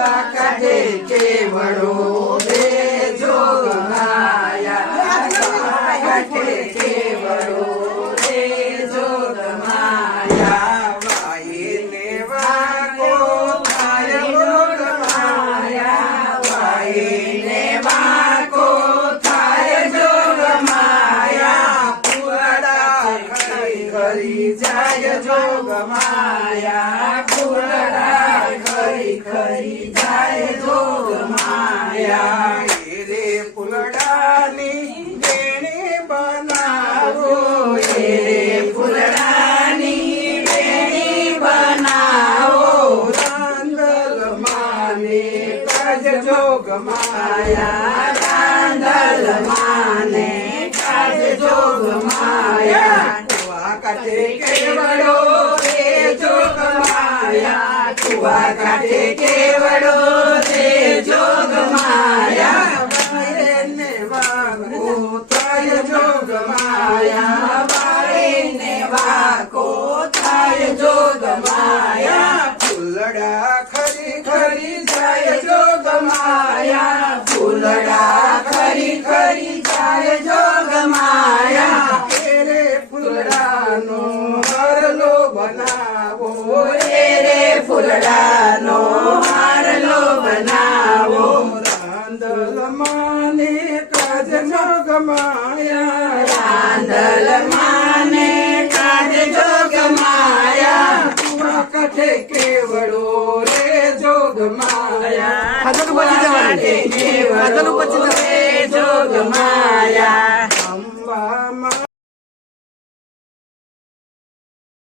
કુવા કાઢે કેવડો રે જોગ માયા કુવા કાઢે કેવડો રે જોગ માયા વાઈને વાકો થાય જોગ માયા વાઈને વાકો થાય જોગ માયા ફૂલડા ખરી ખરી જાય જોગ માયા ફૂલડા ખરી ખરી જાય જોગ માયા રે ફૂલડાની વેણી બનાવો રે ફૂલડાની વેણી બનાવો રાંદલ માને કાજ જોગ માયા રાંદલ માને કાજ જોગ માયા કુવા કાઢે કેવડો રે જોગ માયા કુવા કાઢે કેવડો રે જોગ માયા વાળીને વાકો થાય જોગ માયા વાળીને વાકો થાય જોગ માયા ફૂલડા ખરી ખરી જાય જોગ માયા ફૂલડા ખરી ખરી જાય જોગ માયા રે ફૂલડાનો હારલો બનાવો રે ફૂલડાનો હારલો બનાવો રાંદલ માને કાજ જોગ માયા રાંદલ માને કાજ જોગ માયા કુવા કાઢે કેવડો રે જોગ માયા હાજર પછી જવાનું કેવડો રે જોગ માયા